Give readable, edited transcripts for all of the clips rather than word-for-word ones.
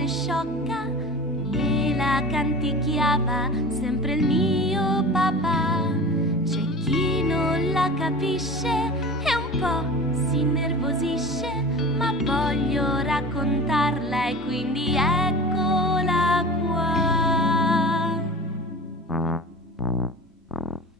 diventare sciocca e la canticchiava sempre il mio papà. C'è chi non la capisce e un po' si innervosisce, ma voglio raccontarla e quindi eccola qua.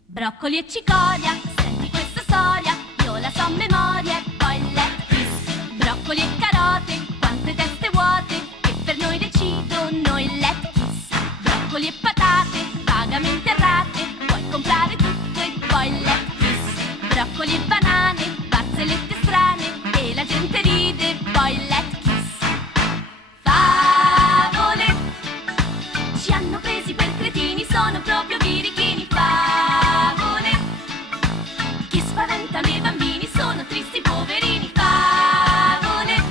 Broccoli e cicoria, senti questa storia, io la so a memoria e poi let's kiss. Broccoli e carote, quante teste vuote, che per noi decidono il let's kiss. Broccoli e patate, vagamente errate, puoi comprare tutto e poi let's kiss. Broccoli e banane, barzellette strane, e la gente ride, poi let's kiss. Favole, ci hanno presi per cretini, sono proprio birichini. Favole, che spaventano i bambini, sono tristi poverini. Favole,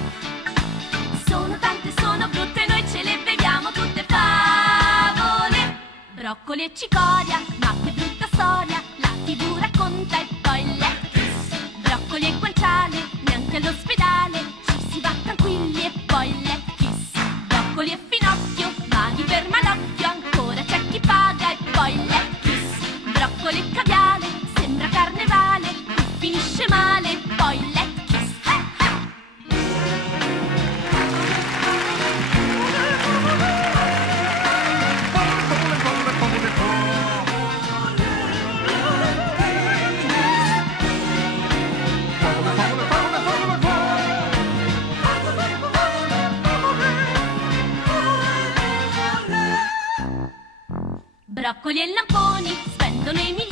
sono tante, sono brutte, noi ce le beviamo tutte. Favole, broccoli e cicoria, ma che brutta storia, la TV racconta e poi let's kiss. Broccoli e guanciale, neanche all'ospedale, ci si va tranquilli e poi let's kiss. Broccoli e finocchio, maghi per malocchio, ancora c'è chi paga e poi let's kiss. Broccoli e caviale, sembra carnevale, qui finisce male e poi let's kiss. Broccoli e lamponi spendono i milioni.